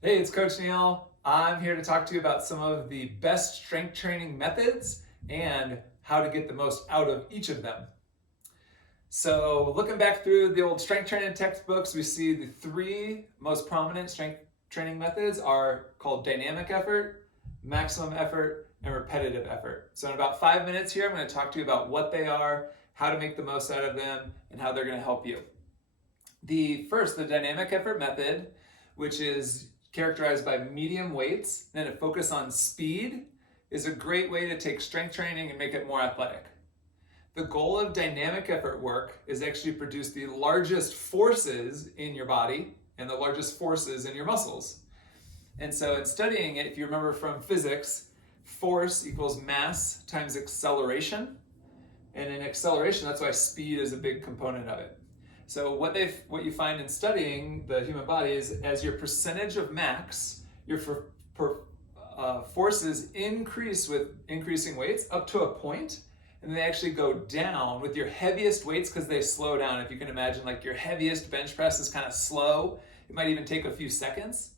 Hey, it's Coach Neil. I'm here to talk to you about some of the best strength training methods and how to get the most out of each of them. So, looking back through the old strength training textbooks, we see the three most prominent strength training methods are called dynamic effort, maximum effort, and repetitive effort. So, in about 5 minutes here, I'm going to talk to you about what they are, how to make the most out of them, and how they're going to help you. The dynamic effort method, which is characterized by medium weights and a focus on speed, is a great way to take strength training and make it more athletic. The goal of dynamic effort work is actually to produce the largest forces in your body and the largest forces in your muscles. And so in studying it, if you remember from physics, force equals mass times acceleration. And in acceleration, that's why speed is a big component of it. So what you find in studying the human body is as your percentage of max, your forces increase with increasing weights up to a point, and they actually go down with your heaviest weights because they slow down. If you can imagine, like your heaviest bench press is kind of slow. It might even take a few seconds.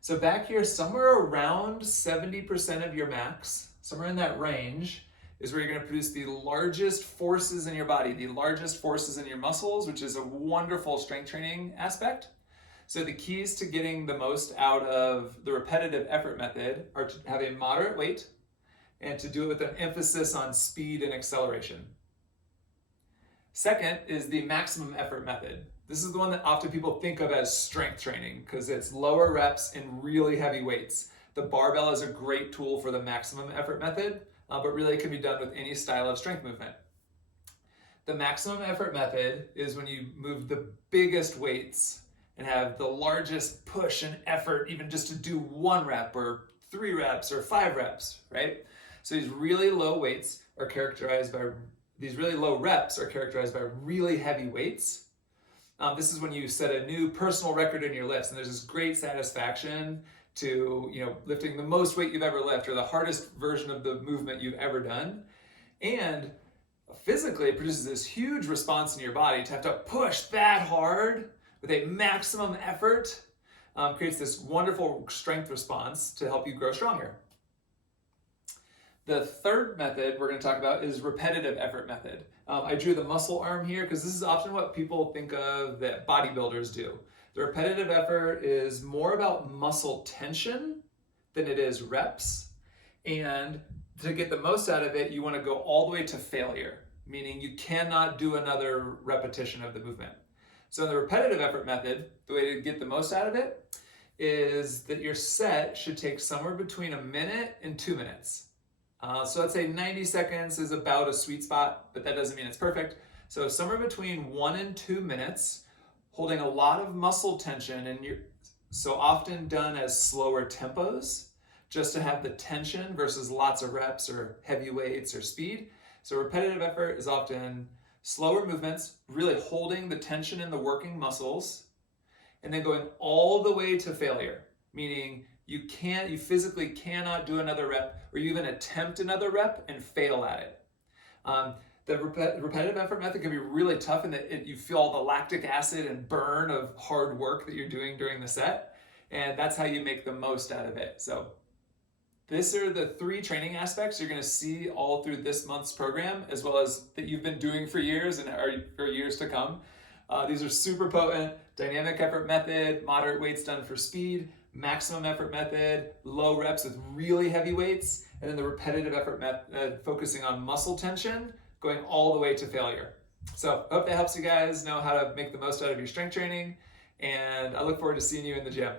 So back here, somewhere around 70% of your max, somewhere in that range, is where you're going to produce the largest forces in your body, the largest forces in your muscles, which is a wonderful strength training aspect. So the keys to getting the most out of the repetitive effort method are to have a moderate weight and to do it with an emphasis on speed and acceleration. Second is the maximum effort method. This is the one that often people think of as strength training because it's lower reps and really heavy weights. The barbell is a great tool for the maximum effort method, but really it can be done with any style of strength movement. The maximum effort method is when you move the biggest weights and have the largest push and effort even just to do 1 rep or 3 reps or 5 reps, right? So these really low reps are characterized by really heavy weights. This is when you set a new personal record in your lifts, and there's this great satisfaction to lifting the most weight you've ever lifted or the hardest version of the movement you've ever done. And physically, it produces this huge response in your body to have to push that hard with a maximum effort. Creates this wonderful strength response to help you grow stronger. The third method we're going to talk about is repetitive effort method. I drew the muscle arm here because this is often what people think of that bodybuilders do. The repetitive effort is more about muscle tension than it is reps. And to get the most out of it, you want to go all the way to failure, meaning you cannot do another repetition of the movement. So in the repetitive effort method, the way to get the most out of it is that your set should take somewhere between 1 minute and 2 minutes. So let's say 90 seconds is about a sweet spot, but that doesn't mean it's perfect. So somewhere between 1 and 2 minutes, holding a lot of muscle tension, and you're so often done as slower tempos, just to have the tension versus lots of reps or heavy weights or speed. So repetitive effort is often slower movements, really holding the tension in the working muscles, and then going all the way to failure, meaning you physically cannot do another rep or you even attempt another rep and fail at it. The repetitive effort method can be really tough in that you feel all the lactic acid and burn of hard work that you're doing during the set, and that's how you make the most out of it. So these are the 3 training aspects you're going to see all through this month's program, as well as that you've been doing for years and are for years to come. These are super potent: dynamic effort method, moderate weights done for speed; maximum effort method, low reps with really heavy weights; and then the repetitive effort method, focusing on muscle tension, going all the way to failure. So I hope that helps you guys know how to make the most out of your strength training, and I look forward to seeing you in the gym.